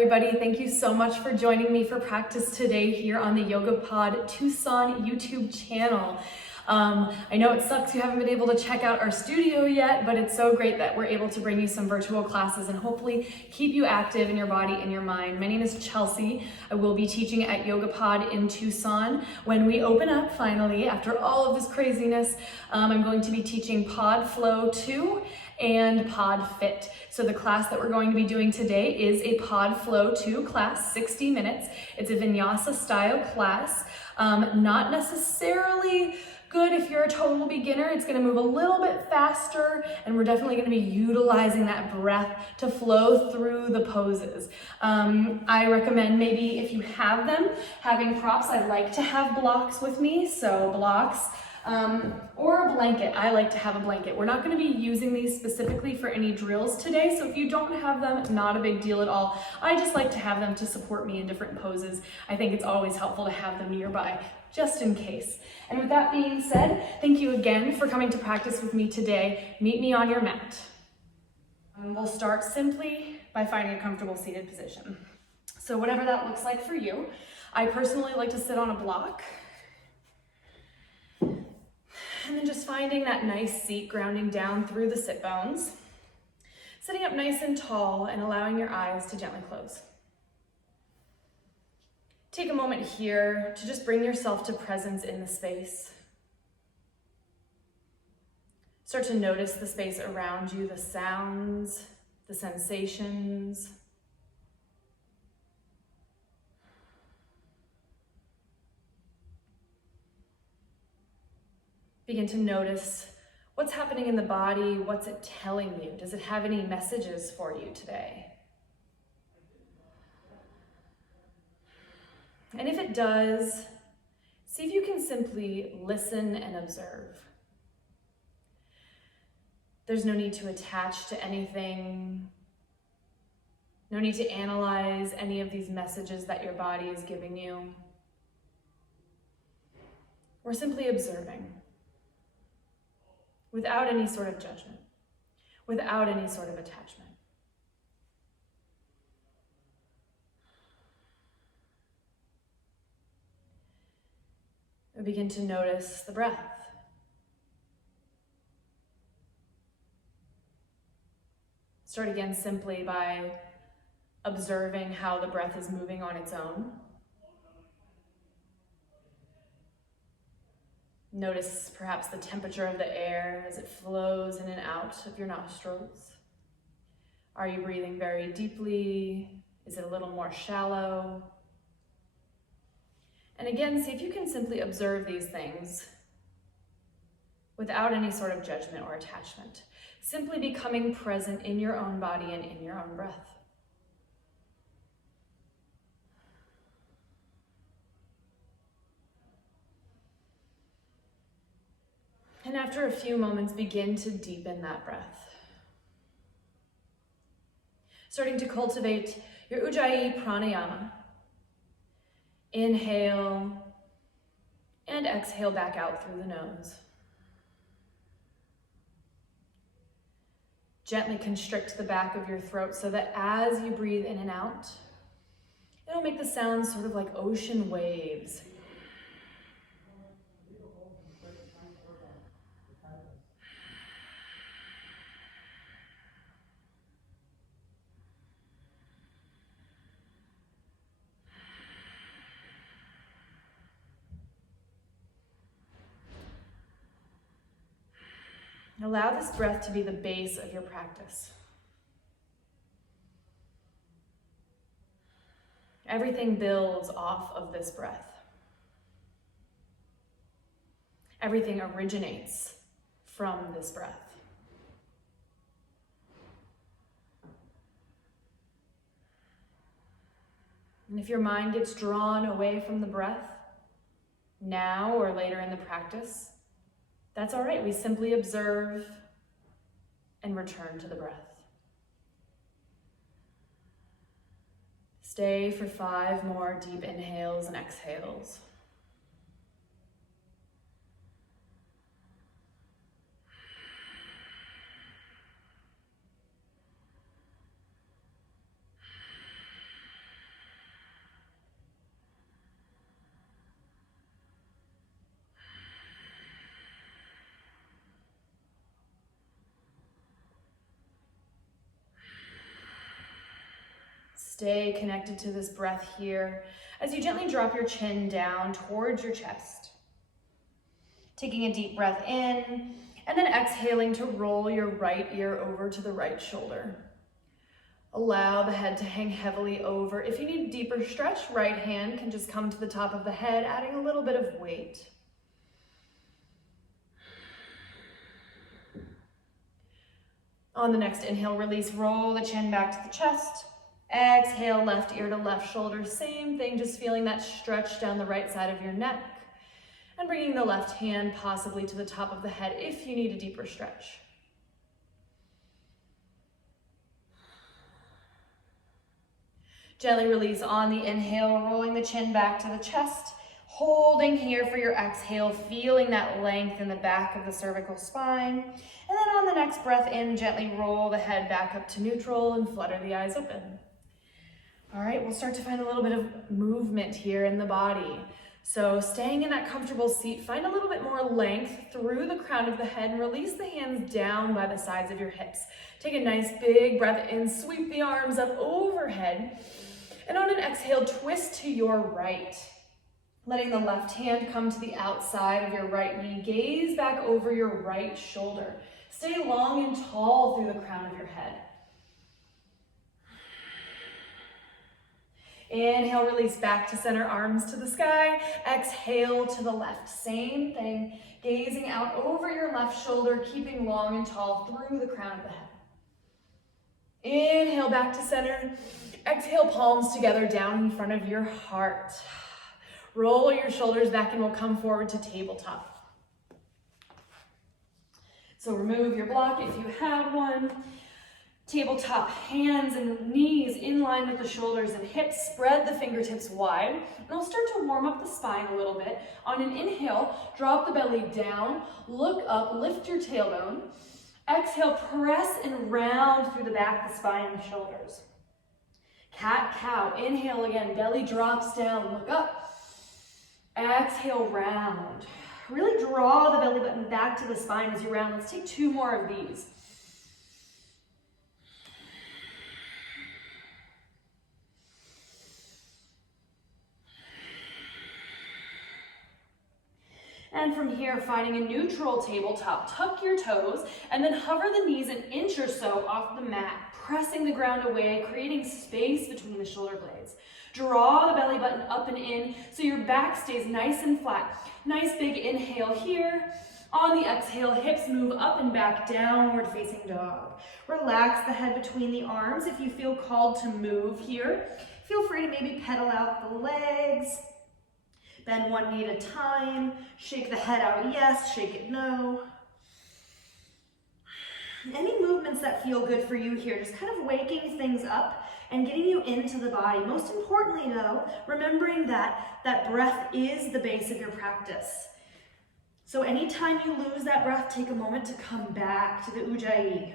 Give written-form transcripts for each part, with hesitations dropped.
everybody. Thank you so much for joining me for practice today here on the YogaPod Tucson YouTube channel. I know it sucks you haven't been able to check out our studio yet, but it's so great that we're able to bring you some virtual classes and hopefully keep you active in your body and your mind. My name is Chelsea. I will be teaching at YogaPod in Tucson. When we open up finally, after all of this craziness, I'm going to be teaching podFLOW2 and podFit. So the class that we're going to be doing today is a podFLOW2 class, 60 minutes. It's a vinyasa style class, not necessarily good if you're a total beginner. It's gonna move a little bit faster, and we're definitely gonna be utilizing that breath to flow through the poses. I recommend maybe if you have them, having props. I like to have blocks with me, so blocks. Or a blanket. I like to have a blanket. We're not going to be using these specifically for any drills today, so if you don't have them, not a big deal at all. I just like to have them to support me in different poses. I think it's always helpful to have them nearby, just in case. And with that being said, thank you again for coming to practice with me today. Meet me on your mat. We'll start simply by finding a comfortable seated position. So whatever that looks like for you. I personally like to sit on a block. And then just finding that nice seat, grounding down through the sit bones. Sitting up nice and tall and allowing your eyes to gently close. Take a moment here to just bring yourself to presence in the space. Start to notice the space around you, the sounds, the sensations. Begin to notice what's happening in the body, what's it telling you? Does it have any messages for you today? And if it does, see if you can simply listen and observe. There's no need to attach to anything, no need to analyze any of these messages that your body is giving you. We're simply observing. Without any sort of judgment, without any sort of attachment. We begin to notice the breath. Start again simply by observing how the breath is moving on its own. Notice perhaps the temperature of the air as it flows in and out of your nostrils. Are you breathing very deeply? Is it a little more shallow? And again, see if you can simply observe these things without any sort of judgment or attachment. Simply becoming present in your own body and in your own breath. And after a few moments, begin to deepen that breath. Starting to cultivate your Ujjayi pranayama. Inhale and exhale back out through the nose. Gently constrict the back of your throat so that as you breathe in and out, it'll make the sound sort of like ocean waves. Allow this breath to be the base of your practice. Everything builds off of this breath. Everything originates from this breath. And if your mind gets drawn away from the breath, now or later in the practice, that's all right. We simply observe and return to the breath. Stay for 5 more deep inhales and exhales. Stay connected to this breath here as you gently drop your chin down towards your chest. Taking a deep breath in, and then exhaling to roll your right ear over to the right shoulder. Allow the head to hang heavily over. If you need a deeper stretch, right hand can just come to the top of the head, adding a little bit of weight. On the next inhale, release, roll the chin back to the chest. Exhale, left ear to left shoulder. Same thing, just feeling that stretch down the right side of your neck. And bringing the left hand possibly to the top of the head if you need a deeper stretch. Gently release on the inhale, rolling the chin back to the chest, holding here for your exhale, feeling that length in the back of the cervical spine. And then on the next breath in, gently roll the head back up to neutral and flutter the eyes open. All right, we'll start to find a little bit of movement here in the body. So staying in that comfortable seat, find a little bit more length through the crown of the head and release the hands down by the sides of your hips. Take a nice big breath in, sweep the arms up overhead. And on an exhale, twist to your right. Letting the left hand come to the outside of your right knee. Gaze back over your right shoulder. Stay long and tall through the crown of your head. Inhale, release back to center, arms to the sky. Exhale to the left. Same thing, gazing out over your left shoulder, keeping long and tall through the crown of the head. Inhale, back to center. Exhale, palms together down in front of your heart. Roll your shoulders back and we'll come forward to tabletop. So remove your block if you had one. Tabletop, hands and knees in line with the shoulders and hips. Spread the fingertips wide. And we'll start to warm up the spine a little bit. On an inhale, drop the belly down, look up, lift your tailbone. Exhale, press and round through the back, the spine, and the shoulders. Cat-cow, inhale again, belly drops down, look up. Exhale, round. Really draw the belly button back to the spine as you round. Let's take 2 more of these. And from here, finding a neutral tabletop, tuck your toes and then hover the knees an inch or so off the mat, pressing the ground away, creating space between the shoulder blades. Draw the belly button up and in so your back stays nice and flat. Nice big inhale here. On the exhale, hips move up and back, downward facing dog. Relax the head between the arms if you feel called to move here. Feel free to maybe pedal out the legs. Bend one knee at a time. Shake the head out, yes. Shake it, no. Any movements that feel good for you here, just kind of waking things up and getting you into the body. Most importantly, though, remembering that that breath is the base of your practice. So anytime you lose that breath, take a moment to come back to the Ujjayi.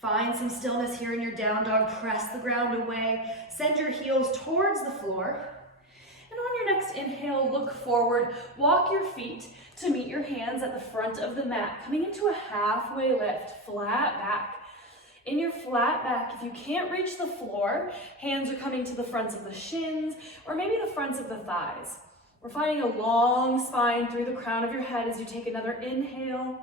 Find some stillness here in your down dog. Press the ground away. Send your heels towards the floor. And on your next inhale, look forward. Walk your feet to meet your hands at the front of the mat, coming into a halfway lift, flat back. In your flat back, if you can't reach the floor, hands are coming to the fronts of the shins or maybe the fronts of the thighs. We're finding a long spine through the crown of your head as you take another inhale.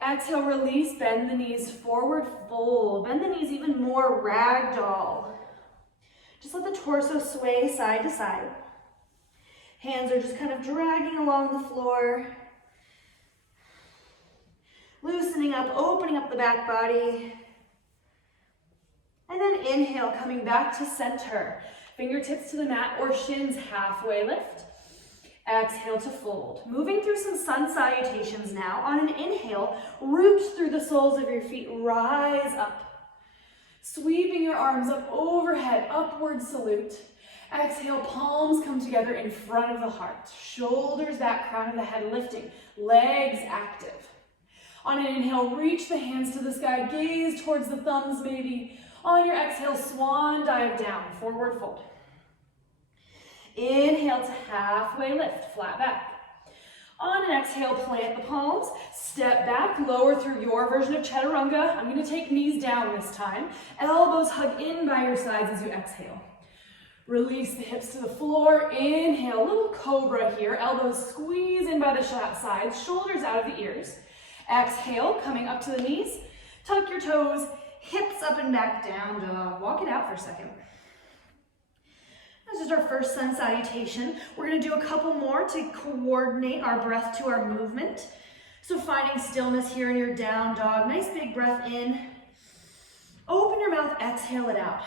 Exhale, release, bend the knees forward, fold. Bend the knees even more, ragdoll. Just let the torso sway side to side. Hands are just kind of dragging along the floor. Loosening up, opening up the back body. And then inhale, coming back to center. Fingertips to the mat or shins, halfway lift. Exhale to fold. Moving through some sun salutations now. On an inhale, root through the soles of your feet, rise up. Sweeping your arms up overhead, upward salute. Exhale, palms come together in front of the heart. Shoulders back, crown of the head lifting. Legs active. On an inhale, reach the hands to the sky. Gaze towards the thumbs maybe. On your exhale, swan dive down, forward fold. Inhale to halfway lift, flat back. On an exhale, plant the palms, step back, lower through your version of chaturanga. I'm gonna take knees down this time. Elbows hug in by your sides as you exhale. Release the hips to the floor. Inhale, little cobra here. Elbows squeeze in by the sides, shoulders out of the ears. Exhale, coming up to the knees. Tuck your toes, hips up and back, down dog. Walk it out for a second. This is our first sun salutation. We're gonna do a couple more to coordinate our breath to our movement. So finding stillness here in your down dog. Nice big breath in. Open your mouth, exhale it out.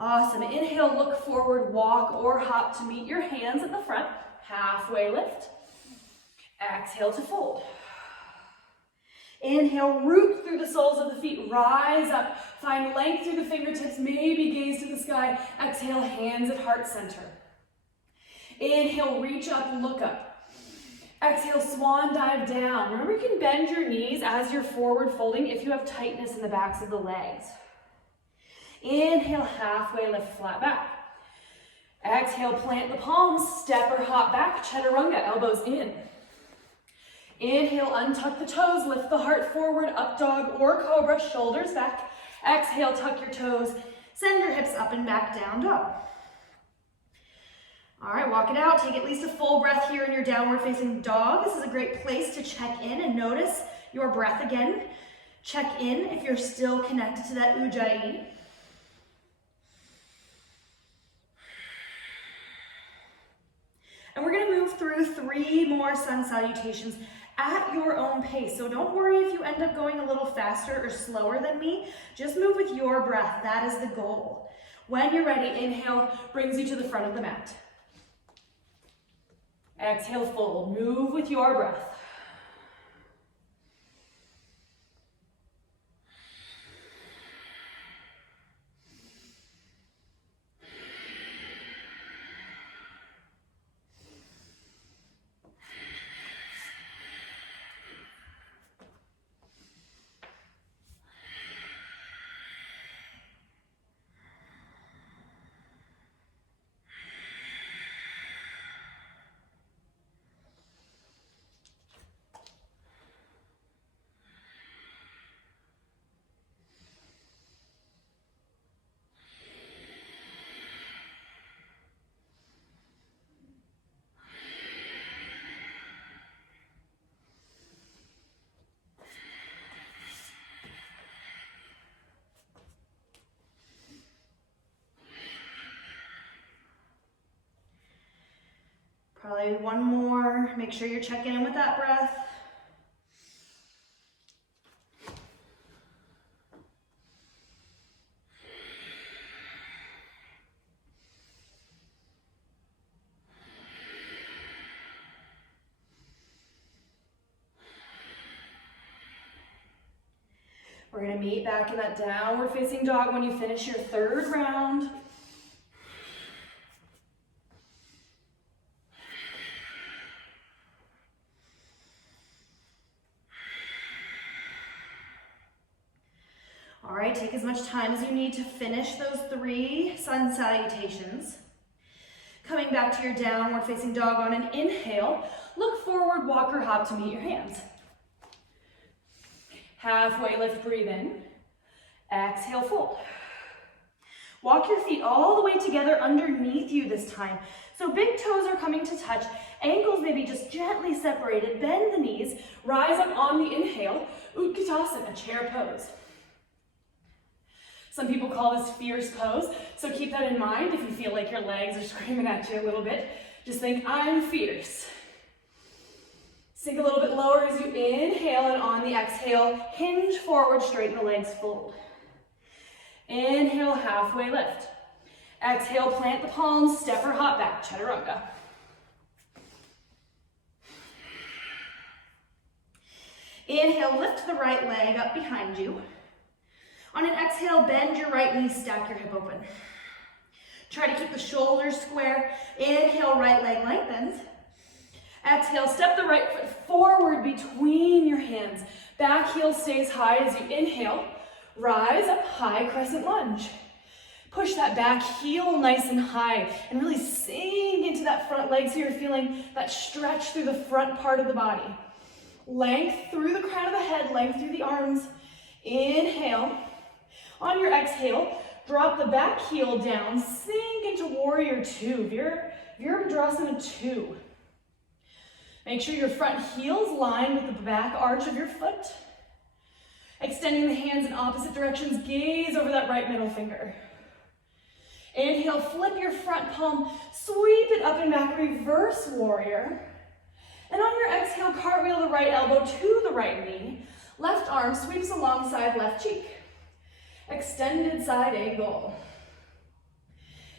Awesome. Inhale, look forward, walk or hop to meet your hands at the front. Halfway lift. Exhale to fold. Inhale, root through the soles of the feet, rise up, find length through the fingertips, maybe gaze to the sky. Exhale, hands at heart center. Inhale, reach up, look up. Exhale, swan dive down. Remember, you can bend your knees as you're forward folding if you have tightness in the backs of the legs. Inhale, halfway lift, flat back. Exhale, plant the palms, step or hop back, chaturanga, elbows in. Inhale, untuck the toes, lift the heart forward, up dog or cobra, shoulders back. Exhale, tuck your toes, send your hips up and back, down dog. All right, walk it out. Take at least a full breath here in your downward facing dog. This is a great place to check in and notice your breath again. Check in if you're still connected to that ujjayi. And we're gonna move through 3 more sun salutations at your own pace. So don't worry if you end up going a little faster or slower than me. Just move with your breath. That is the goal. When you're ready, inhale brings you to the front of the mat. Exhale, fold. Move with your breath. Probably one more. Make sure you're checking in with that breath. We're going to meet back in that downward facing dog when you finish your 3rd round. All right, take as much time as you need to finish those 3 sun salutations. Coming back to your downward facing dog on an inhale, look forward, walk or hop to meet your hands. Halfway lift, breathe in. Exhale, fold. Walk your feet all the way together underneath you this time. So big toes are coming to touch, ankles maybe just gently separated, bend the knees, rise up on the inhale, Utkatasana, a chair pose. Some people call this fierce pose, so keep that in mind. If you feel like your legs are screaming at you a little bit, just think, I'm fierce. Sink a little bit lower as you inhale, and on the exhale, hinge forward, straighten the legs, fold. Inhale, halfway lift. Exhale, plant the palms, step or hop back, chaturanga. Inhale, lift the right leg up behind you. On an exhale, bend your right knee, stack your hip open. Try to keep the shoulders square. Inhale, right leg lengthens. Exhale, step the right foot forward between your hands. Back heel stays high as you inhale. Rise up, high crescent lunge. Push that back heel nice and high and really sink into that front leg so you're feeling that stretch through the front part of the body. Length through the crown of the head, length through the arms. Inhale. On your exhale, drop the back heel down, sink into warrior two, Virabhadrasana 2. Make sure your front heel's lined with the back arch of your foot. Extending the hands in opposite directions, gaze over that right middle finger. Inhale, flip your front palm, sweep it up and back, reverse warrior. And on your exhale, cartwheel the right elbow to the right knee. Left arm sweeps alongside left cheek. Extended side angle.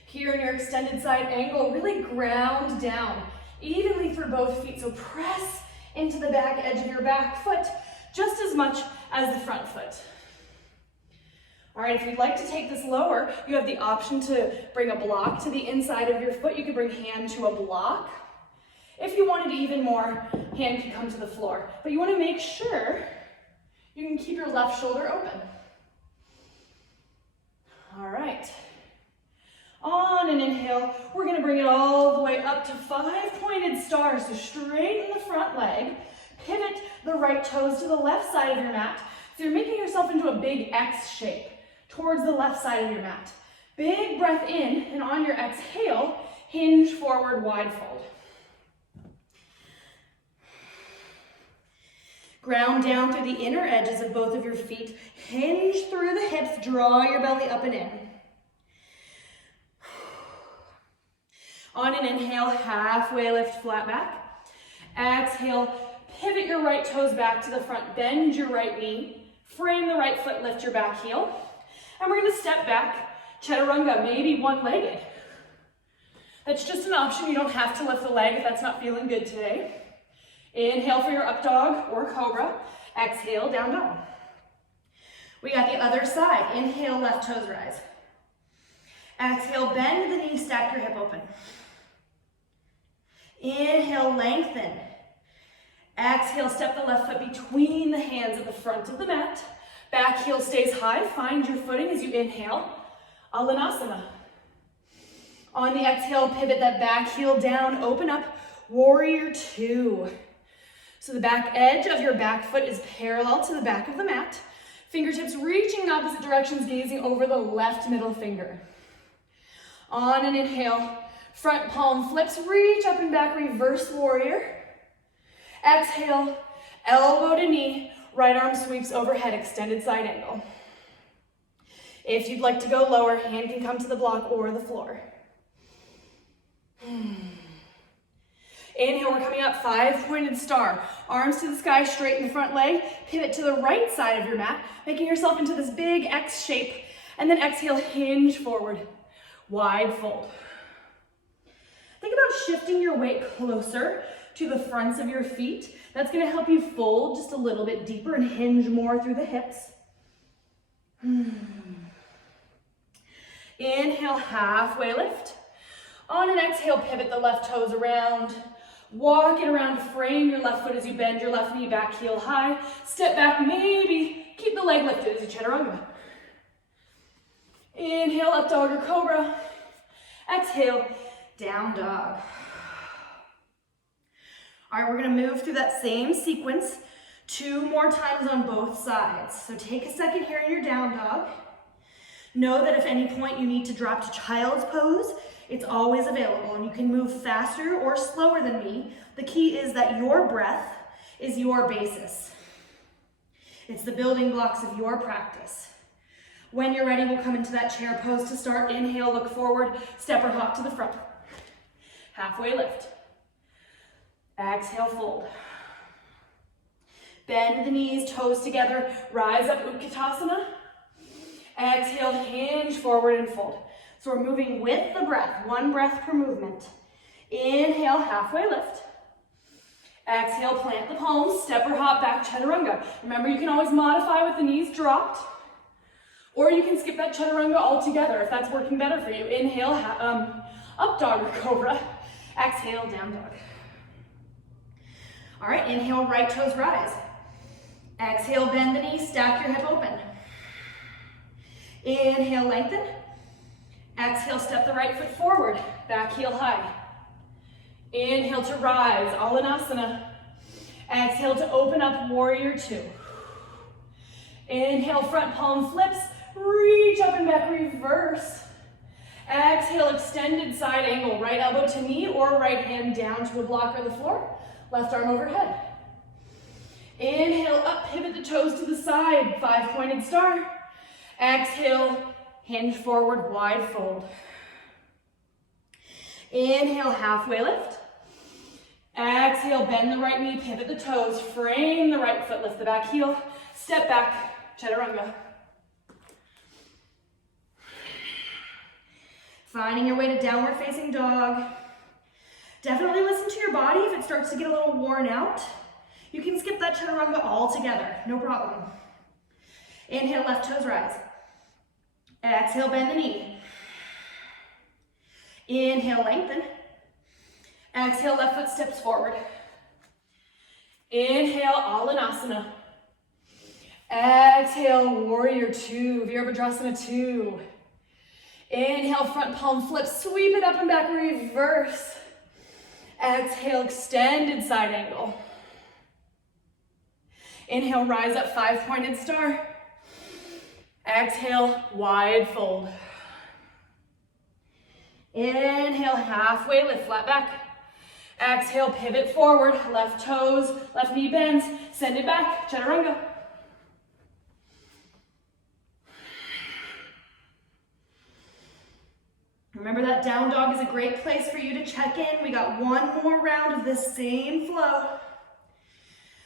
Here in your extended side angle, really ground down evenly through both feet. So press into the back edge of your back foot just as much as the front foot. All right, if you'd like to take this lower, you have the option to bring a block to the inside of your foot. You could bring hand to a block. If you wanted even more, hand can come to the floor. But you want to make sure you can keep your left shoulder open. All right. On an inhale, we're going to bring it all the way up to 5 pointed stars. So straighten the front leg, pivot the right toes to the left side of your mat. So you're making yourself into a big X shape towards the left side of your mat. Big breath in, and on your exhale, hinge forward, wide fold. Ground down through the inner edges of both of your feet. Hinge through the hips, draw your belly up and in. On an inhale, halfway lift, flat back. Exhale, pivot your right toes back to the front, bend your right knee, frame the right foot, lift your back heel. And we're gonna step back, chaturanga, maybe one-legged. That's just an option. You don't have to lift the leg if that's not feeling good today. Inhale for your up dog or cobra. Exhale, down dog. We got the other side. Inhale, left toes rise. Exhale, bend the knee, stack your hip open. Inhale, lengthen. Exhale, step the left foot between the hands at the front of the mat. Back heel stays high. Find your footing as you inhale. Alanasana. On the exhale, pivot that back heel down, open up, warrior two. So the back edge of your back foot is parallel to the back of the mat. Fingertips reaching in opposite directions, gazing over the left middle finger. On an inhale, front palm flips, reach up and back, reverse warrior. Exhale, elbow to knee, right arm sweeps overhead, extended side angle. If you'd like to go lower, hand can come to the block or the floor. Inhale, we're coming up, 5-pointed star. Arms to the sky, straighten the front leg, pivot to the right side of your mat, making yourself into this big X shape, and then exhale, hinge forward, wide fold. Think about shifting your weight closer to the fronts of your feet. That's gonna help you fold just a little bit deeper and hinge more through the hips. Inhale, halfway lift. On an exhale, pivot the left toes around. Walk it around to frame your left foot as you bend your left knee, back heel high. Step back, maybe keep the leg lifted as you chaturanga. Inhale, up dog or cobra. Exhale, down dog. All right, we're gonna move through that same sequence 2 more times on both sides. So take a second here in your down dog. Know that if any point you need to drop to child's pose, it's always available, and you can move faster or slower than me. The key is that your breath is your basis. It's the building blocks of your practice. When you're ready, we'll come into that chair pose to start. Inhale, look forward, step or hop to the front. Halfway lift. Exhale, fold. Bend the knees, toes together, rise up, Utkatasana. Exhale, hinge forward and fold. So we're moving with the breath, 1 breath per movement. Inhale, halfway lift. Exhale, plant the palms, step or hop back, chaturanga. Remember, you can always modify with the knees dropped, or you can skip that chaturanga altogether if that's working better for you. Inhale, up dog or cobra. Exhale, down dog. All right, inhale, right toes rise. Exhale, bend the knee, stack your hip open. Inhale, lengthen. Exhale, step the right foot forward, back heel high. Inhale to rise, Alanasana. Exhale to open up, warrior two. Inhale, front palm flips, reach up and back, reverse. Exhale, extended side angle, right elbow to knee or right hand down to a block or the floor, left arm overhead. Inhale, up, pivot the toes to the side, 5-pointed star. Exhale, hinge forward, wide fold. Inhale, halfway lift. Exhale, bend the right knee, pivot the toes, frame the right foot, lift the back heel, step back, chaturanga. Finding your way to downward facing dog. Definitely listen to your body if it starts to get a little worn out. You can skip that chaturanga altogether, no problem. Inhale, left toes rise. Exhale, bend the knee. Inhale, lengthen. Exhale, left foot steps forward. Inhale, Alanasana. Exhale, warrior two, Virabhadrasana two. Inhale, front palm flip, sweep it up and back, reverse. Exhale, extended side angle. Inhale, rise up, 5-pointed star. Exhale, wide fold. Inhale, halfway lift, flat back. Exhale, pivot forward, left toes, left knee bends, send it back, chaturanga. Remember that down dog is a great place for you to check in. We got one more round of this same flow.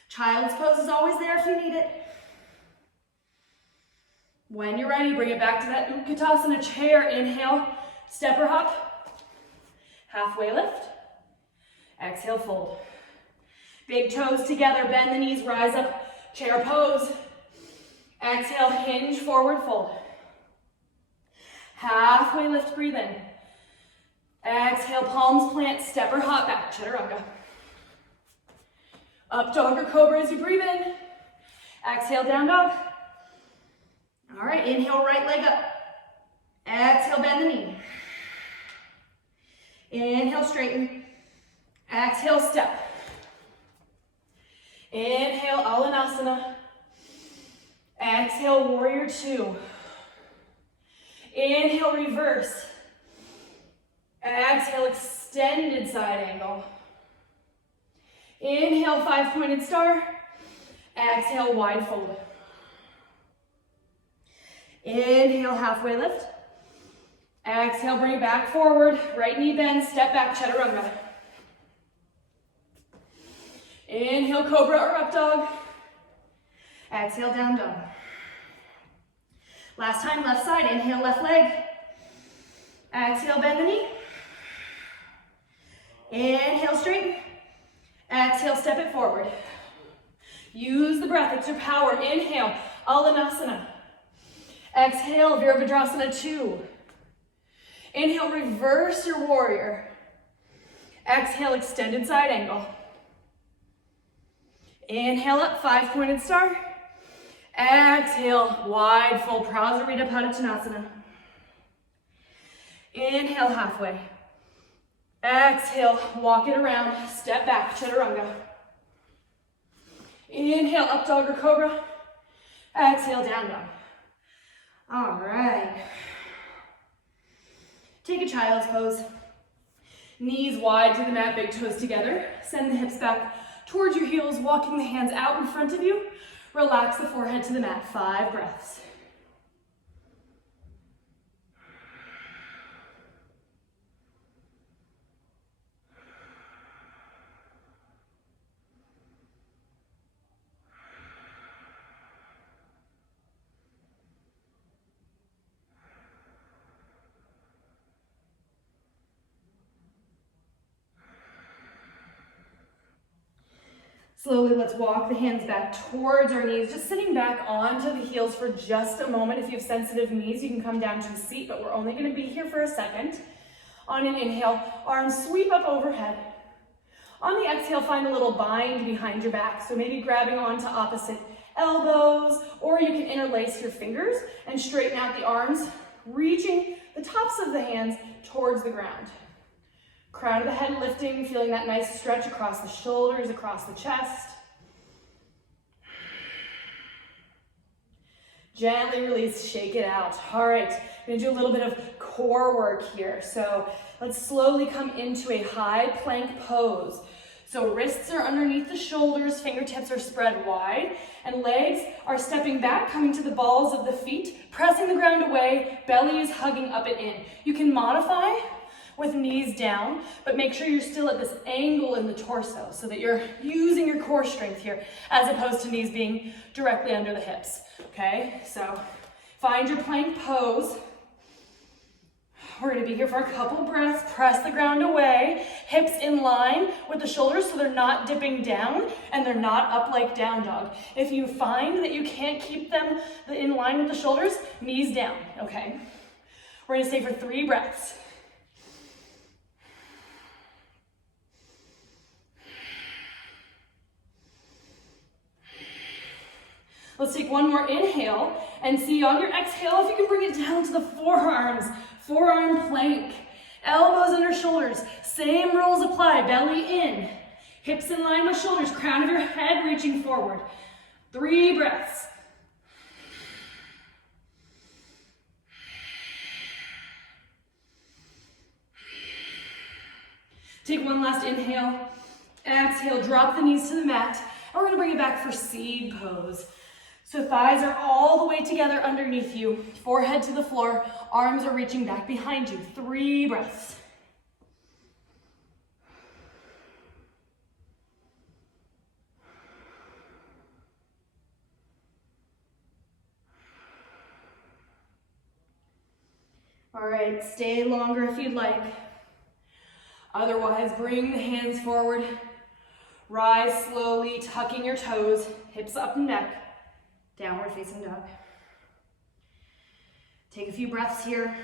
Child's pose is always there if you need it. When you're ready, bring it back to that Utkatasana chair. Inhale, step or hop, halfway lift. Exhale, fold. Big toes together, bend the knees, rise up, chair pose. Exhale, hinge, forward fold. Halfway lift, breathe in. Exhale, palms plant, step or hop back, chaturanga. Up dog or cobra as you breathe in. Exhale, down dog. All right, inhale, right leg up. Exhale, bend the knee. Inhale, straighten. Exhale, step. Inhale, Alanasana. Exhale, warrior two. Inhale, reverse. Exhale, extended side angle. Inhale, 5-pointed star. Exhale, wide fold. Inhale, halfway lift. Exhale, bring it back forward. Right knee bends, step back, chaturanga. Inhale, cobra or up dog. Exhale, down dog. Last time, left side. Inhale, left leg. Exhale, bend the knee. Inhale, straighten. Exhale, step it forward. Use the breath, it's your power. Inhale, Alanasana. Exhale, Virabhadrasana 2. Inhale, reverse your warrior. Exhale, extended side angle. Inhale up, 5-pointed star. Exhale, wide fold, Prasarita Padottanasana. Inhale, halfway. Exhale, walk it around, step back, chaturanga. Inhale, up dog or cobra. Exhale, down dog. All right. Take a child's pose. Knees wide to the mat, big toes together. Send the hips back towards your heels, walking the hands out in front of you. Relax the forehead to the mat, 5 breaths. Slowly, let's walk the hands back towards our knees, just sitting back onto the heels for just a moment. If you have sensitive knees, you can come down to a seat, but we're only going to be here for a second. On an inhale, arms sweep up overhead. On the exhale, find a little bind behind your back, so maybe grabbing onto opposite elbows, or you can interlace your fingers and straighten out the arms reaching the tops of the hands towards the ground. Crown of the head lifting, feeling that nice stretch across the shoulders, across the chest. Gently release, shake it out. All right, we're gonna do a little bit of core work here. So let's slowly come into a high plank pose. So wrists are underneath the shoulders, fingertips are spread wide, and legs are stepping back, coming to the balls of the feet, pressing the ground away, belly is hugging up and in. You can modify with knees down, but make sure you're still at this angle in the torso so that you're using your core strength here, as opposed to knees being directly under the hips, okay? So find your plank pose. We're gonna be here for a couple breaths. Press the ground away, hips in line with the shoulders so they're not dipping down and they're not up like down dog. If you find that you can't keep them in line with the shoulders, knees down, okay? We're gonna stay for 3 breaths. Let's take one more inhale and see on your exhale if you can bring it down to the forearms. Forearm plank, elbows under shoulders. Same rules apply, belly in, hips in line with shoulders, crown of your head reaching forward. 3 breaths. Take one last inhale, exhale, drop the knees to the mat, and we're gonna bring it back for seed pose. So thighs are all the way together underneath you, forehead to the floor, arms are reaching back behind you. 3 breaths. All right, stay longer if you'd like. Otherwise, bring the hands forward. Rise slowly, tucking your toes, hips up and neck. Downward facing dog. Take a few breaths here.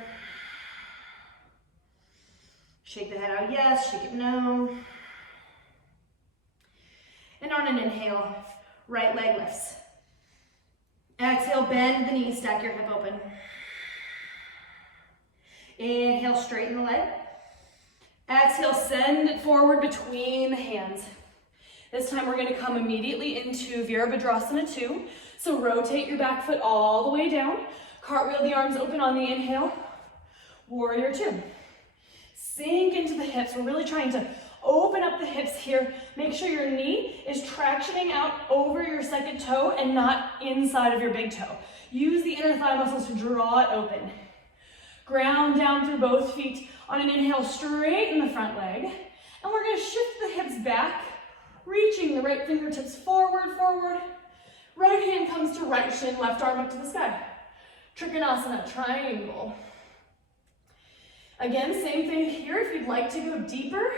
Shake the head out, yes. Shake it, no. And on an inhale, right leg lifts. Exhale, bend the knee, stack your hip open. Inhale, straighten the leg. Exhale, send it forward between the hands. This time we're gonna come immediately into Virabhadrasana 2. So rotate your back foot all the way down. Cartwheel the arms open on the inhale. Warrior 2. Sink into the hips. We're really trying to open up the hips here. Make sure your knee is tractioning out over your second toe and not inside of your big toe. Use the inner thigh muscles to draw it open. Ground down through both feet. On an inhale, straighten the front leg. And we're gonna shift the hips back, reaching the right fingertips forward, forward. Right hand comes to right shin, left arm up to the sky. Trikonasana, triangle. Again, same thing here. If you'd like to go deeper,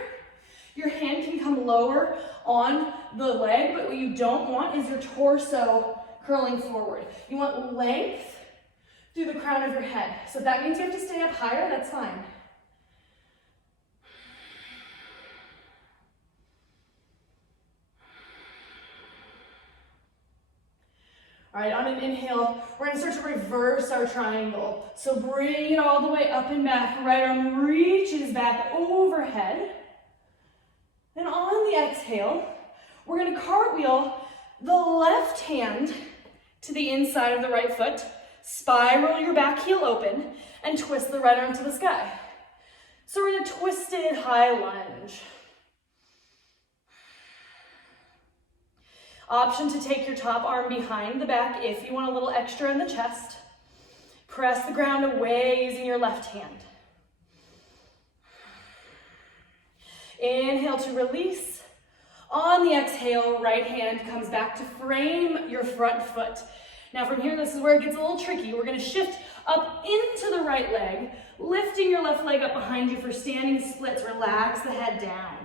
your hand can come lower on the leg, but what you don't want is your torso curling forward. You want length through the crown of your head. So if that means you have to stay up higher, that's fine. All right, on an inhale, we're gonna start to reverse our triangle. So bring it all the way up and back. Right arm reaches back overhead. Then on the exhale, we're gonna cartwheel the left hand to the inside of the right foot, spiral your back heel open, and twist the right arm to the sky. So we're in a twisted high lunge. Option to take your top arm behind the back if you want a little extra in the chest. Press the ground away using your left hand. Inhale to release. On the exhale, right hand comes back to frame your front foot. Now from here, this is where it gets a little tricky. We're gonna shift up into the right leg, lifting your left leg up behind you for standing splits. Relax the head down.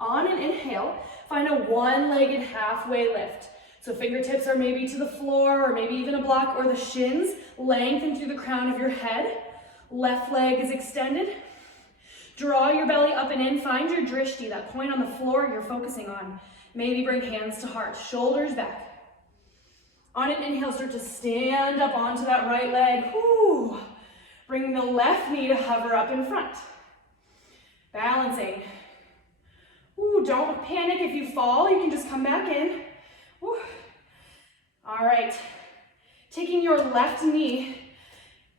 On an inhale, find a one-legged halfway lift. So fingertips are maybe to the floor or maybe even a block, or the shins lengthen through the crown of your head. Left leg is extended. Draw your belly up and in. Find your drishti, that point on the floor you're focusing on. Maybe bring hands to heart, shoulders back. On an inhale, start to stand up onto that right leg. Whew. Bring the left knee to hover up in front. Balancing. Ooh, don't panic if you fall. You can just come back in. Ooh. All right. Taking your left knee,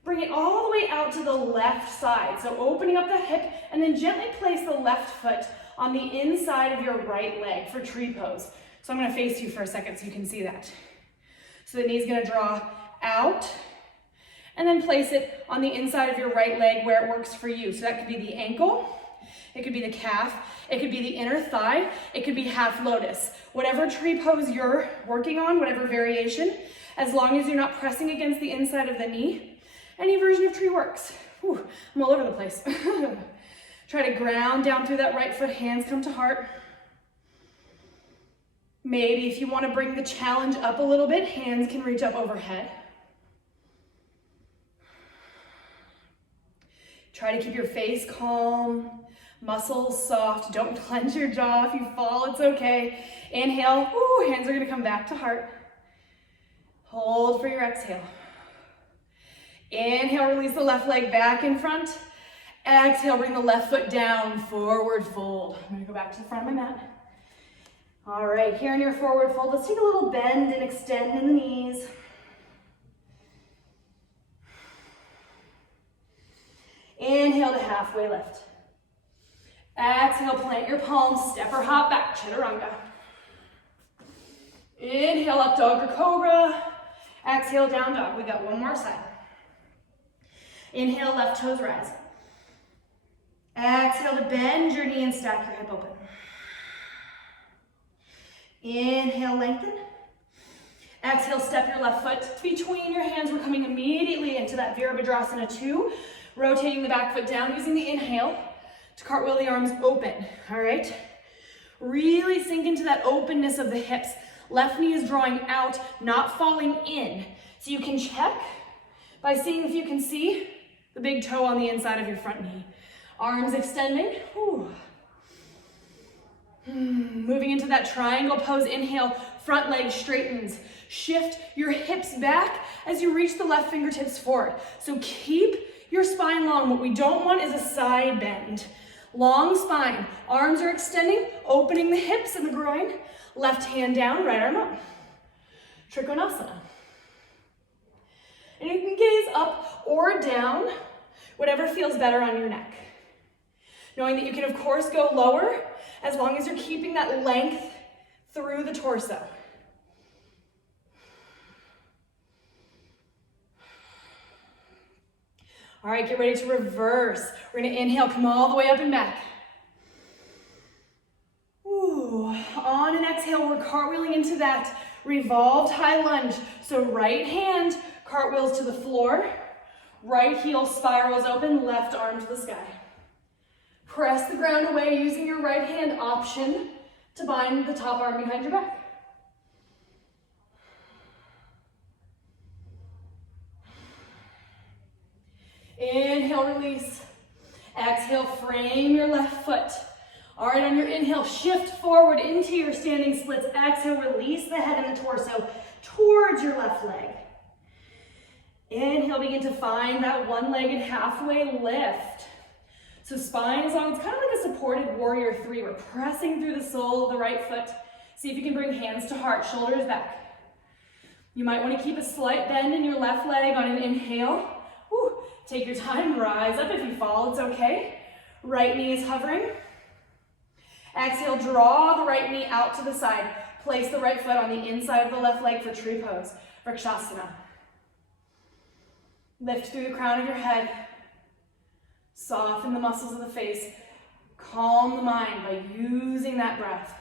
bring it all the way out to the left side. So opening up the hip, and then gently place the left foot on the inside of your right leg for tree pose. So I'm gonna face you for a second so you can see that. So the knee's gonna draw out, and then place it on the inside of your right leg where it works for you. So that could be the ankle, it could be the calf, it could be the inner thigh, it could be half lotus. Whatever tree pose you're working on, whatever variation, as long as you're not pressing against the inside of the knee, any version of tree works. Whew, I'm all over the place. Try to ground down through that right foot, hands come to heart. Maybe if you want to bring the challenge up a little bit, hands can reach up overhead. Try to keep your face calm, muscles soft. Don't clench your jaw. If you fall, it's okay. Inhale, woo, hands are going to come back to heart. Hold for your exhale. Inhale, release the left leg back in front. Exhale, bring the left foot down, forward fold. I'm gonna go back to the front of my mat. All right, here in your forward fold, let's take a little bend and extend in the knees. Inhale to halfway lift. Exhale, plant your palms, step or hop back, chaturanga. Inhale, up dog or cobra. Exhale, down dog. We got one more side. Inhale, left toes rise. Exhale to bend your knee and stack your hip open. Inhale, lengthen. Exhale, step your left foot between your hands. We're coming immediately into that Virabhadrasana 2, rotating the back foot down, using the inhale to cartwheel the arms open, all right? Really sink into that openness of the hips. Left knee is drawing out, not falling in. So you can check by seeing if you can see the big toe on the inside of your front knee. Arms extending. Whew. Moving into that triangle pose. Inhale, front leg straightens. Shift your hips back as you reach the left fingertips forward. So keep your spine long. What we don't want is a side bend. Long spine. Arms are extending, opening the hips and the groin. Left hand down, right arm up. Trikonasana. And you can gaze up or down, whatever feels better on your neck. Knowing that you can, of course, go lower as long as you're keeping that length through the torso. All right, get ready to reverse. We're gonna inhale, come all the way up and back. Ooh. On an exhale, we're cartwheeling into that revolved high lunge. So right hand cartwheels to the floor, right heel spirals open, left arm to the sky. Press the ground away using your right hand option to bind the top arm behind your back. Inhale, release. Exhale, frame your left foot. All right, on your inhale, shift forward into your standing splits. Exhale, release the head and the torso towards your left leg. Inhale, begin to find that one-legged halfway lift. So spine is long, it's kind of like a supported warrior 3. We're pressing through the sole of the right foot. See if you can bring hands to heart, shoulders back. You might want to keep a slight bend in your left leg on an inhale. Woo. Take your time, rise up. If you fall, it's okay. Right knee is hovering. Exhale, draw the right knee out to the side. Place the right foot on the inside of the left leg for tree pose, Vrikshasana. Lift through the crown of your head. Soften the muscles of the face. Calm the mind by using that breath.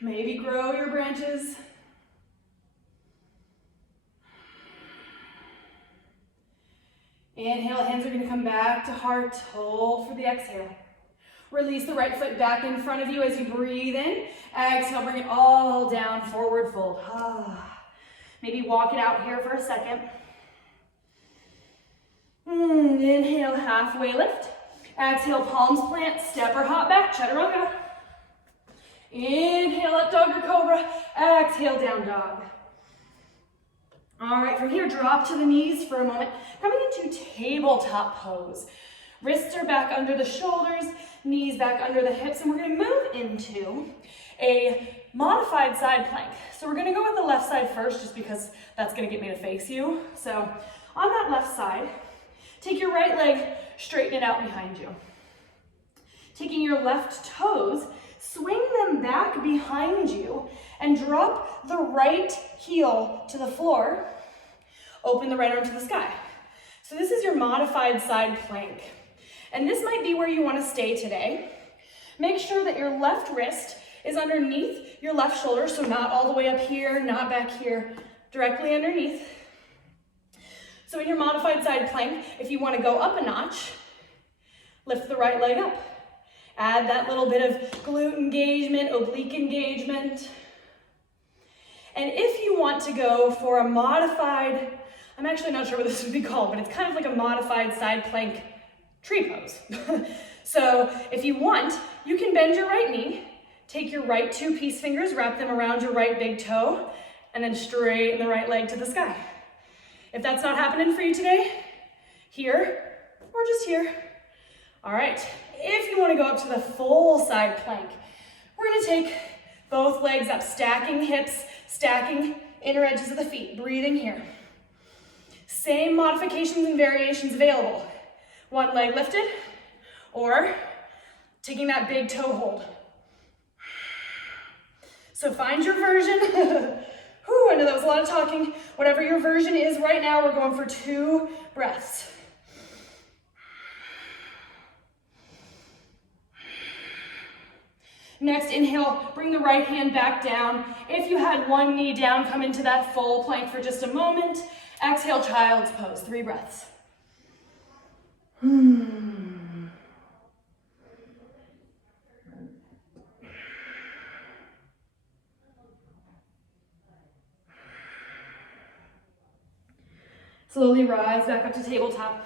Maybe grow your branches. Inhale, hands are going to come back to heart. Hold for the exhale. Release the right foot back in front of you as you breathe in. Exhale, bring it all down, forward fold. Maybe walk it out here for a second. Inhale, halfway lift. Exhale, palms plant, step or hop back, chaturanga. Inhale, up dog or cobra. Exhale, down dog. All right, from here, drop to the knees for a moment. Coming into tabletop pose. Wrists are back under the shoulders, knees back under the hips, and we're gonna move into a modified side plank. So we're gonna go with the left side first, just because that's gonna get me to face you. So on that left side, take your right leg, straighten it out behind you. Taking your left toes, swing them back behind you and drop the right heel to the floor. Open the right arm to the sky. So this is your modified side plank. And this might be where you want to stay today. Make sure that your left wrist is underneath your left shoulder, so not all the way up here, not back here, directly underneath. So in your modified side plank, if you want to go up a notch, lift the right leg up. Add that little bit of glute engagement, oblique engagement. And if you want to go for a modified, I'm actually not sure what this would be called, but it's kind of like a modified side plank tree pose. So if you want, you can bend your right knee, take your right two peace fingers, wrap them around your right big toe, and then straighten the right leg to the sky. If that's not happening for you today, here or just here. All right, if you want to go up to the full side plank, we're going to take both legs up, stacking hips, stacking inner edges of the feet, breathing here. Same modifications and variations available. One leg lifted, or taking that big toe hold. So find your version. Whew, I know that was a lot of talking. Whatever your version is right now, we're going for 2 breaths. Next, inhale, bring the right hand back down. If you had one knee down, come into that full plank for just a moment. Exhale, child's pose, 3 breaths. Slowly rise back up to tabletop.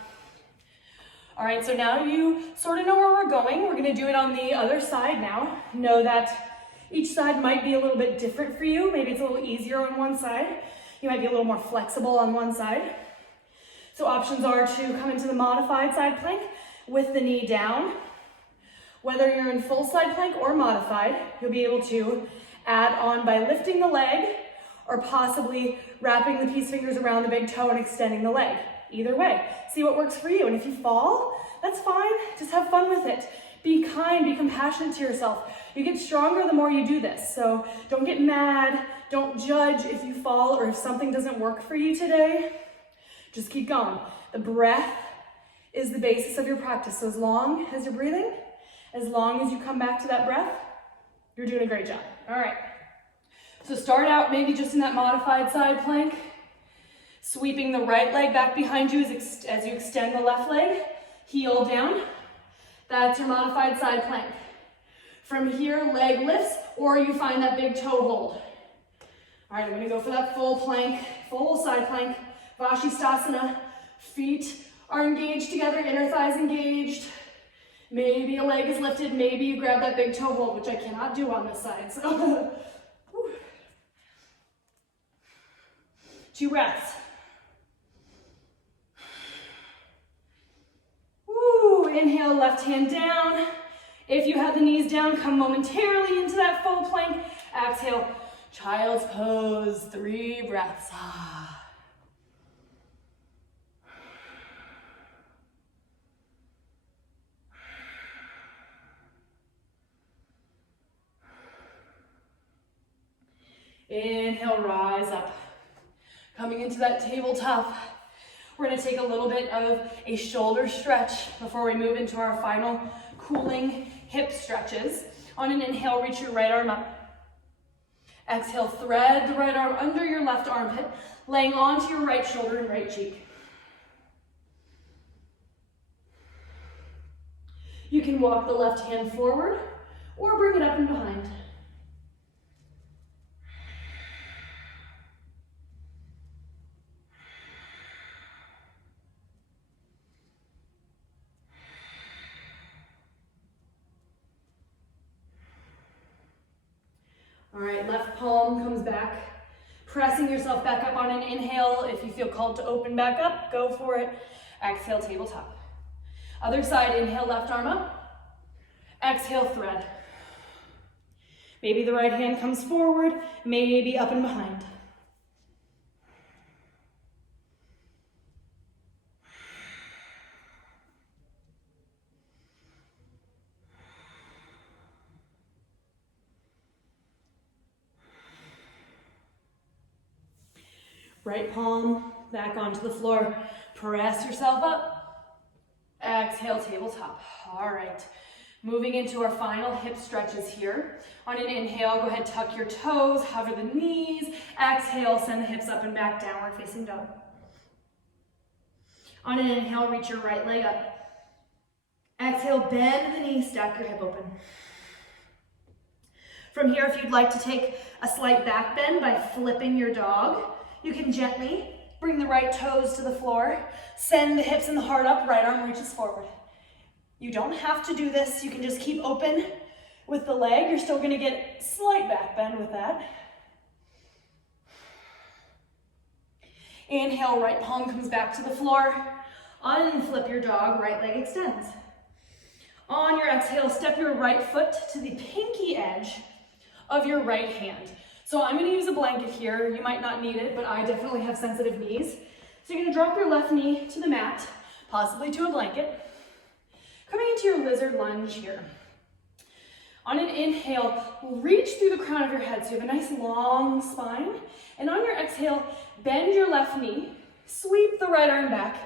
All right, so now you sort of know where we're going. We're gonna do it on the other side now. Know that each side might be a little bit different for you. Maybe it's a little easier on one side. You might be a little more flexible on one side. So options are to come into the modified side plank with the knee down. Whether you're in full side plank or modified, you'll be able to add on by lifting the leg or possibly wrapping the peace fingers around the big toe and extending the leg. Either way, see what works for you. And if you fall, that's fine. Just have fun with it. Be kind, be compassionate to yourself. You get stronger the more you do this. So don't get mad. Don't judge if you fall or if something doesn't work for you today. Just keep going. The breath is the basis of your practice. So as long as you're breathing, as long as you come back to that breath, you're doing a great job. All right. So start out maybe just in that modified side plank. Sweeping the right leg back behind you as you extend the left leg, heel down. That's your modified side plank. From here, leg lifts, or you find that big toe hold. All right, I'm gonna go for that full plank, full side plank, Vashisthasana. Feet are engaged together, inner thighs engaged. Maybe a leg is lifted, maybe you grab that big toe hold, which I cannot do on this side, so. 2 breaths. Inhale, left hand down. If you have the knees down, come momentarily into that full plank. Exhale, child's pose, 3 breaths. Inhale, rise up. Coming into that tabletop. We're gonna take a little bit of a shoulder stretch before we move into our final cooling hip stretches. On an inhale, reach your right arm up. Exhale, thread the right arm under your left armpit, laying onto your right shoulder and right cheek. You can walk the left hand forward or bring it up and behind. All right, left palm comes back, pressing yourself back up on an inhale. If you feel called to open back up, go for it. Exhale, tabletop. Other side, inhale, left arm up. Exhale, thread. Maybe the right hand comes forward, maybe up and behind. Right palm back onto the floor. Press yourself up. Exhale, tabletop. All right. Moving into our final hip stretches here. On an inhale, go ahead, tuck your toes, hover the knees. Exhale, send the hips up and back, downward facing dog. On an inhale, reach your right leg up. Exhale, bend the knee, stack your hip open. From here, if you'd like to take a slight back bend by flipping your dog, you can gently bring the right toes to the floor, send the hips and the heart up, right arm reaches forward. You don't have to do this. You can just keep open with the leg. You're still going to get slight back bend with that. Inhale, right palm comes back to the floor. Unflip your dog, right leg extends. On your exhale, step your right foot to the pinky edge of your right hand. So I'm going to use a blanket here. You might not need it, but I definitely have sensitive knees. So you're going to drop your left knee to the mat, possibly to a blanket. Coming into your lizard lunge here. On an inhale, reach through the crown of your head so you have a nice long spine. And on your exhale, bend your left knee, sweep the right arm back,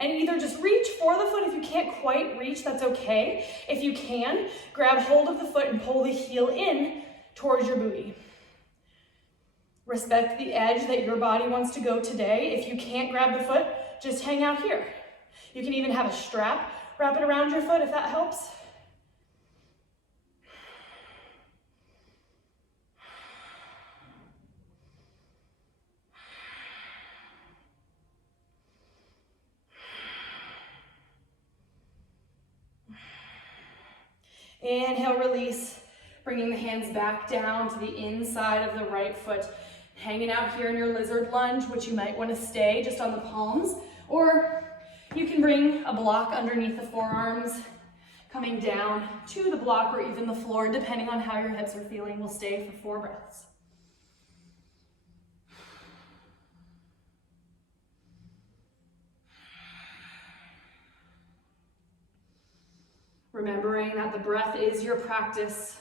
and either just reach for the foot. If you can't quite reach, that's okay. If you can, grab hold of the foot and pull the heel in towards your booty. Respect the edge that your body wants to go today. If you can't grab the foot, just hang out here. You can even have a strap, wrap it around your foot if that helps. Inhale, release, bringing the hands back down to the inside of the right foot. Hanging out here in your lizard lunge, which you might want to stay just on the palms, or you can bring a block underneath the forearms, coming down to the block or even the floor, depending on how your hips are feeling. We'll stay for 4 breaths. Remembering that the breath is your practice.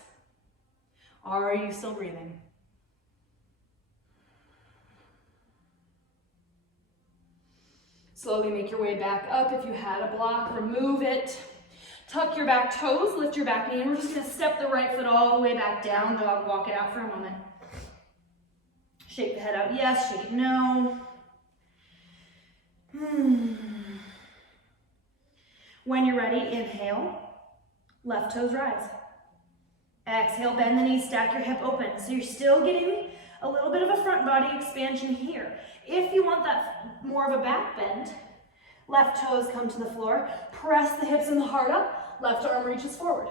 Are you still breathing? Slowly make your way back up. If you had a block, remove it. Tuck your back toes, lift your back knee, and we're just going to step the right foot all the way back down. Dog, walk it out for a moment. Shake the head out, yes, shake no. When you're ready, inhale, left toes rise. Exhale, bend the knees, stack your hip open. So you're still getting a little bit of a front body expansion here. If you want that more of a back bend, left toes come to the floor, press the hips and the heart up, left arm reaches forward.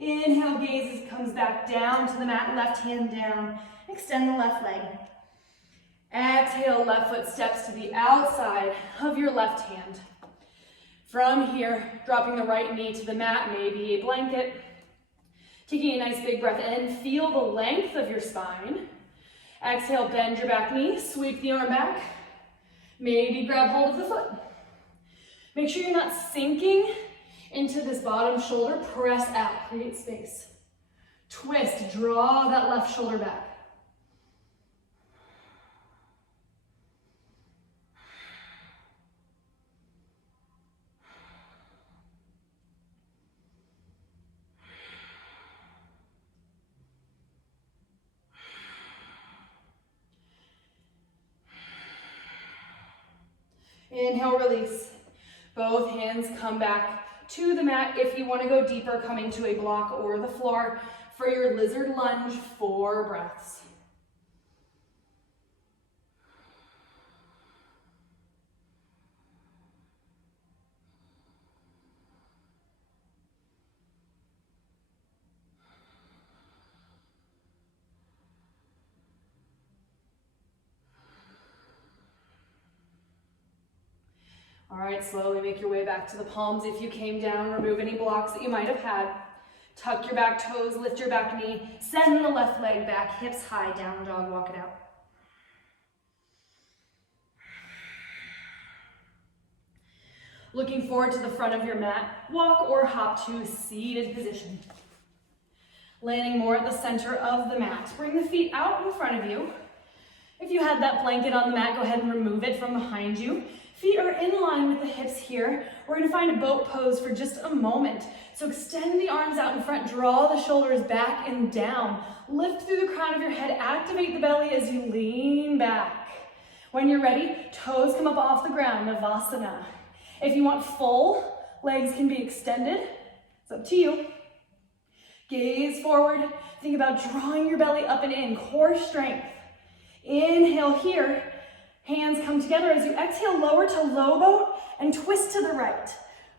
Inhale, gaze comes back down to the mat, left hand down, extend the left leg. Exhale, left foot steps to the outside of your left hand. From here, dropping the right knee to the mat, maybe a blanket. Taking a nice big breath in, feel the length of your spine. Exhale, bend your back knee, sweep the arm back. Maybe grab hold of the foot. Make sure you're not sinking into this bottom shoulder. Press out, create space. Twist, draw that left shoulder back. Inhale, release. Both hands come back to the mat. If you want to go deeper, coming to a block or the floor for your lizard lunge, 4 breaths. All right, slowly make your way back to the palms. If you came down, remove any blocks that you might have had. Tuck your back toes, lift your back knee, send the left leg back, hips high, down dog, walk it out. Looking forward to the front of your mat, walk or hop to seated position. Landing more at the center of the mat. Bring the feet out in front of you. If you had that blanket on the mat, go ahead and remove it from behind you. Feet are in line with the hips here. We're going to find a boat pose for just a moment. So extend the arms out in front, draw the shoulders back and down. Lift through the crown of your head, activate the belly as you lean back. When you're ready, toes come up off the ground, Navasana. If you want full, legs can be extended. It's up to you. Gaze forward. Think about drawing your belly up and in, core strength. Inhale here. Hands come together as you exhale, lower to low boat and twist to the right.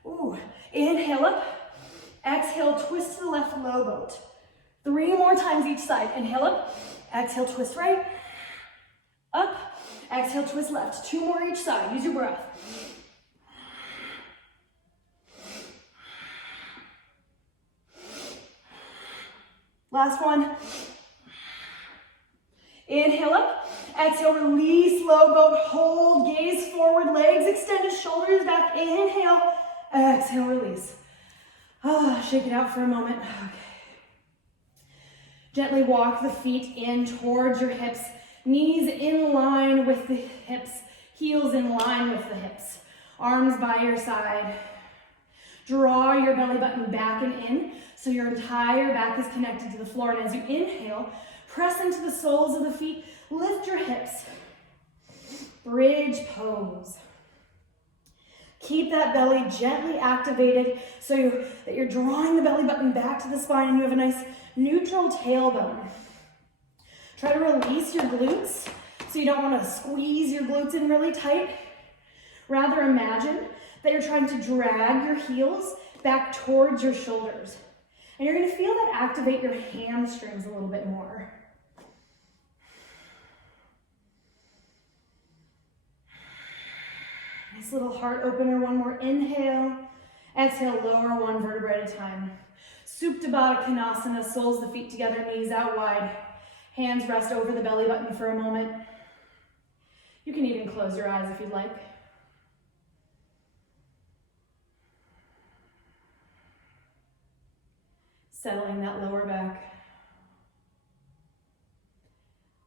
Ooh. Inhale up. Exhale, twist to the left, low boat. 3 more times each side. Inhale up. Exhale, twist right. Up. Exhale, twist left. 2 more each side. Use your breath. Last one. Inhale up. Exhale, release, low boat, hold, gaze forward, legs extended, shoulders back. Inhale, exhale, release. Shake it out for a moment. Okay. Gently walk the feet in towards your hips, knees in line with the hips, heels in line with the hips, arms by your side. Draw your belly button back and in so your entire back is connected to the floor. And as you inhale, press into the soles of the feet, lift your hips. Bridge pose. Keep that belly gently activated so that you're drawing the belly button back to the spine and you have a nice neutral tailbone. Try to release your glutes so you don't want to squeeze your glutes in really tight. Rather imagine that you're trying to drag your heels back towards your shoulders. And you're going to feel that activate your hamstrings a little bit more. Nice little heart opener. One more inhale. Exhale, lower 1 vertebra at a time. Supta Baddha Konasana, soles the feet together, knees out wide. Hands rest over the belly button for a moment. You can even close your eyes if you'd like. Settling that lower back.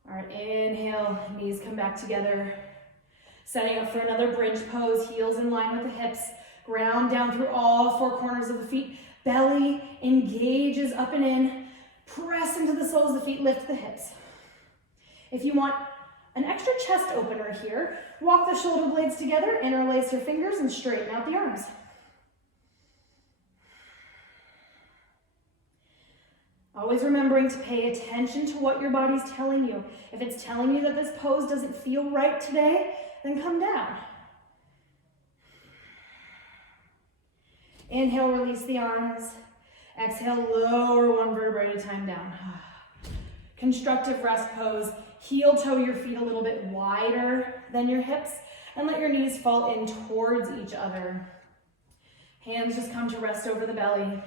All right, inhale, knees come back together. Setting up for another bridge pose, heels in line with the hips. Ground down through all 4 corners of the feet. Belly engages up and in. Press into the soles of the feet, lift the hips. If you want an extra chest opener here, walk the shoulder blades together, interlace your fingers, and straighten out the arms. Always remembering to pay attention to what your body's telling you. If it's telling you that this pose doesn't feel right today, then come down. Inhale, release the arms. Exhale, lower 1 vertebra at a time down. Constructive rest pose. Heel toe your feet a little bit wider than your hips and let your knees fall in towards each other. Hands just come to rest over the belly.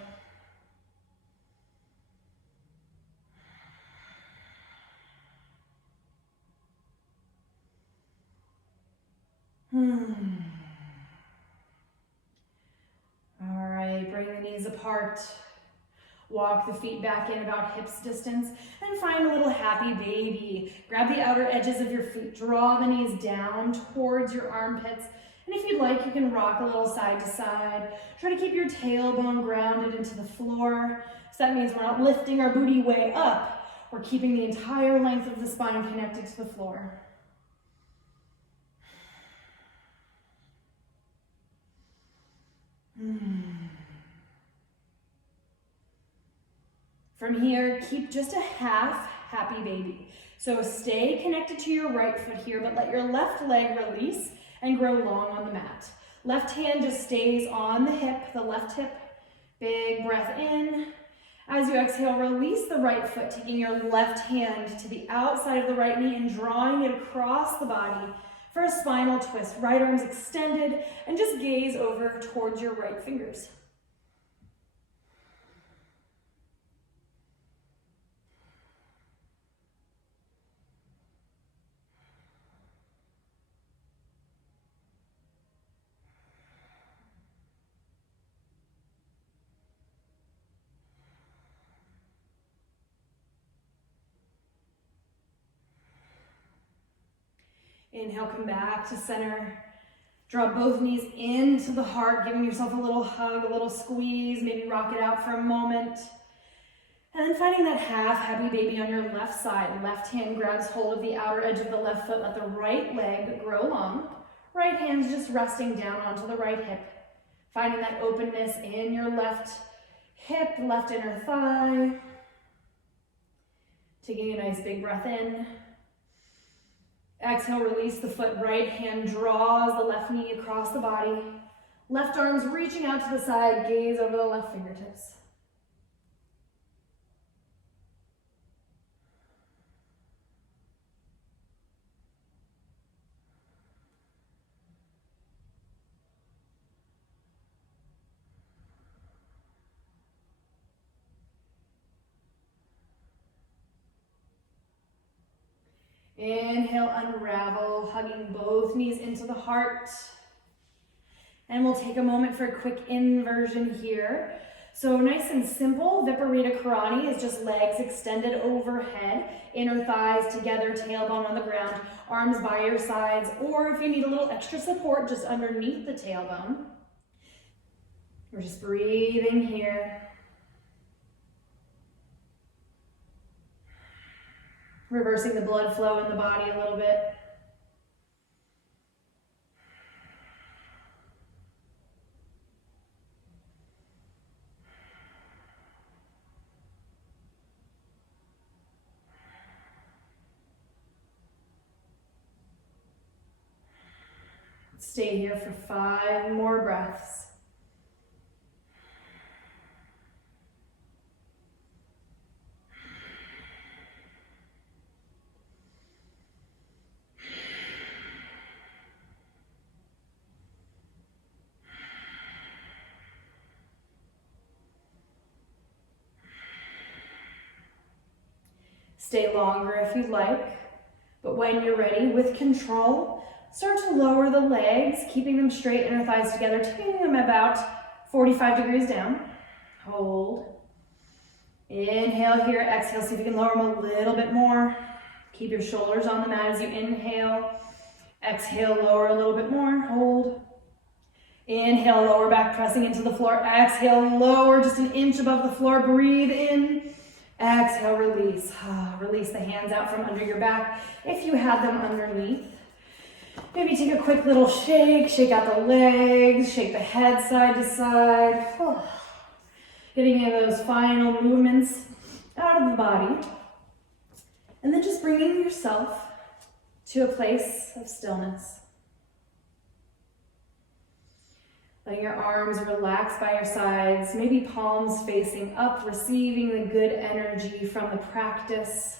All right, bring the knees apart. Walk the feet back in about hips distance and find a little happy baby. Grab the outer edges of your feet, draw the knees down towards your armpits. And if you'd like, you can rock a little side to side. Try to keep your tailbone grounded into the floor. So that means we're not lifting our booty way up. We're keeping the entire length of the spine connected to the floor. From here, keep just a half happy baby. So stay connected to your right foot here, but let your left leg release and grow long on the mat. Left hand just stays on the hip, the left hip. Big breath in. As you exhale, release the right foot, taking your left hand to the outside of the right knee and drawing it across the body for a spinal twist. Right arm's extended, and just gaze over towards your right fingers. Inhale, come back to center. Draw both knees into the heart, giving yourself a little hug, a little squeeze, maybe rock it out for a moment. And then finding that half happy baby on your left side. Left hand grabs hold of the outer edge of the left foot. Let the right leg grow long. Right hand's just resting down onto the right hip. Finding that openness in your left hip, left inner thigh. Taking a nice big breath in. Exhale, release the foot. Right hand draws the left knee across the body. Left arm's reaching out to the side. Gaze over the left fingertips. Inhale, unravel, hugging both knees into the heart. And we'll take a moment for a quick inversion here. So nice and simple, Viparita Karani is just legs extended overhead, inner thighs together, tailbone on the ground, arms by your sides, or if you need a little extra support, just underneath the tailbone. We're just breathing here. Reversing the blood flow in the body a little bit. Stay here for 5 more breaths. Stay longer if you'd like, but when you're ready, with control, start to lower the legs, keeping them straight, inner thighs together, taking them about 45 degrees down. Hold. Inhale here, exhale, see if you can lower them a little bit more. Keep your shoulders on the mat as you inhale. Exhale, lower a little bit more, hold. Inhale, lower back, pressing into the floor. Exhale, lower just an inch above the floor, breathe in. Exhale, release. Release the hands out from under your back if you have them underneath. Maybe take a quick little shake, shake out the legs, shake the head side to side. Getting in those final movements out of the body. And then just bringing yourself to a place of stillness. Letting your arms relax by your sides, maybe palms facing up, receiving the good energy from the practice.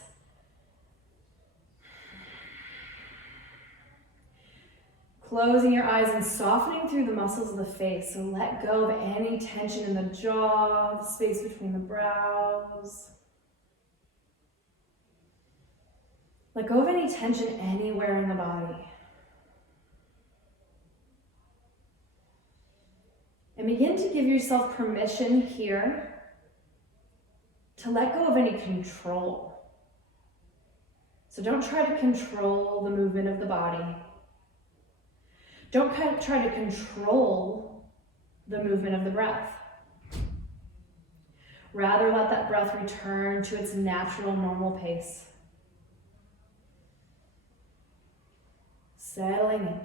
Closing your eyes and softening through the muscles of the face. So let go of any tension in the jaw, the space between the brows. Let go of any tension anywhere in the body. And begin to give yourself permission here to let go of any control. So don't try to control the movement of the body. Don't try to control the movement of the breath. Rather, let that breath return to its natural, normal pace. Settling in.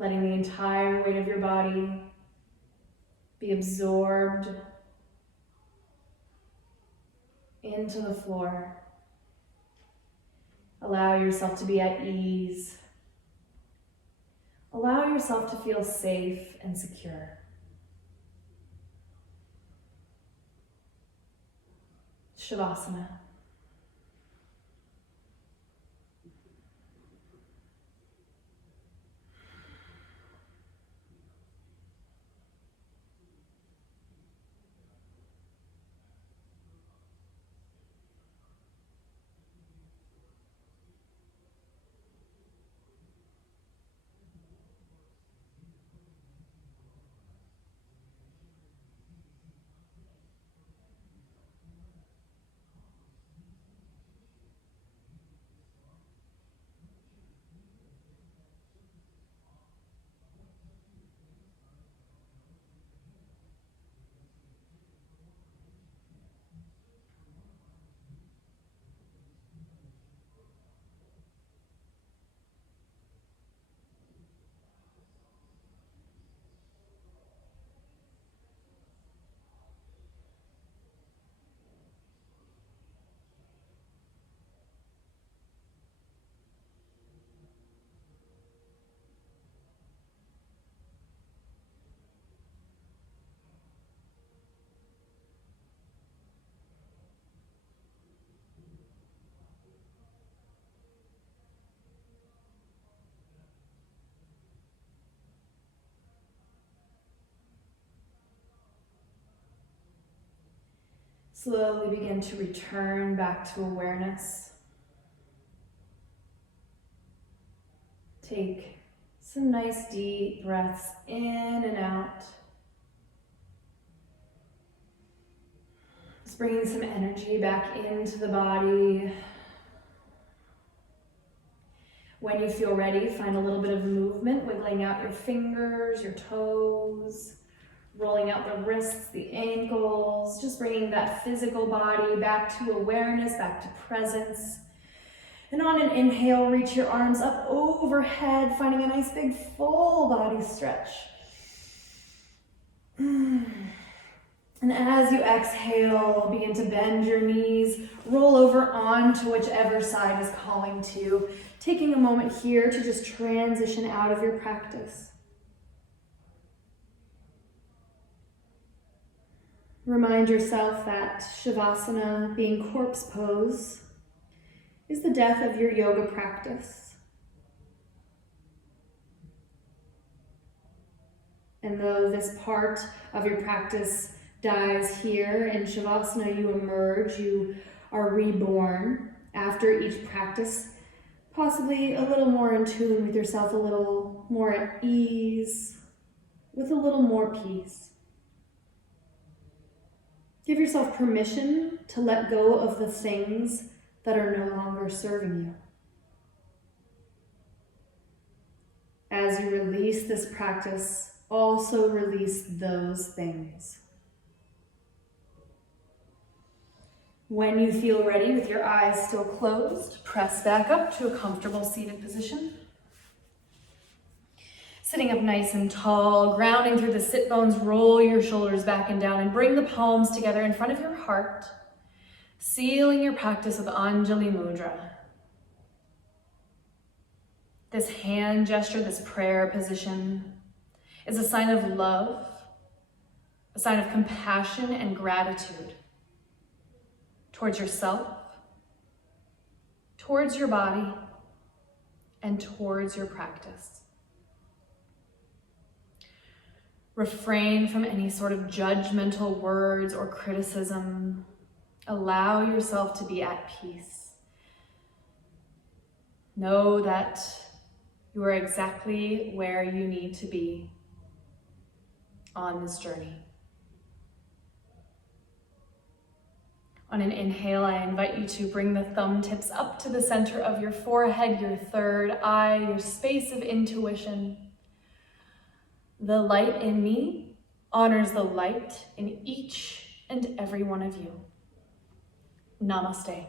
Letting the entire weight of your body be absorbed into the floor. Allow yourself to be at ease. Allow yourself to feel safe and secure. Shavasana. Slowly begin to return back to awareness. Take some nice deep breaths in and out. Just bringing some energy back into the body. When you feel ready, find a little bit of movement, wiggling out your fingers, your toes, rolling out the wrists, the ankles, just bringing that physical body back to awareness, back to presence. And on an inhale, reach your arms up overhead, finding a nice big full body stretch. And as you exhale, begin to bend your knees, roll over onto whichever side is calling to, taking a moment here to just transition out of your practice. Remind yourself that Shavasana, being corpse pose, is the death of your yoga practice. And though this part of your practice dies here in Shavasana, you emerge, you are reborn after each practice, possibly a little more in tune with yourself, a little more at ease, with a little more peace. Give yourself permission to let go of the things that are no longer serving you. As you release this practice, also release those things. When you feel ready, with your eyes still closed, press back up to a comfortable seated position. Sitting up nice and tall, grounding through the sit bones, roll your shoulders back and down and bring the palms together in front of your heart, sealing your practice with Anjali Mudra. This hand gesture, this prayer position, is a sign of love, a sign of compassion and gratitude towards yourself, towards your body, and towards your practice. Refrain from any sort of judgmental words or criticism. Allow yourself to be at peace. Know that you are exactly where you need to be on this journey. On an inhale, I invite you to bring the thumb tips up to the center of your forehead, your third eye, your space of intuition. The light in me honors the light in each and every one of you. Namaste.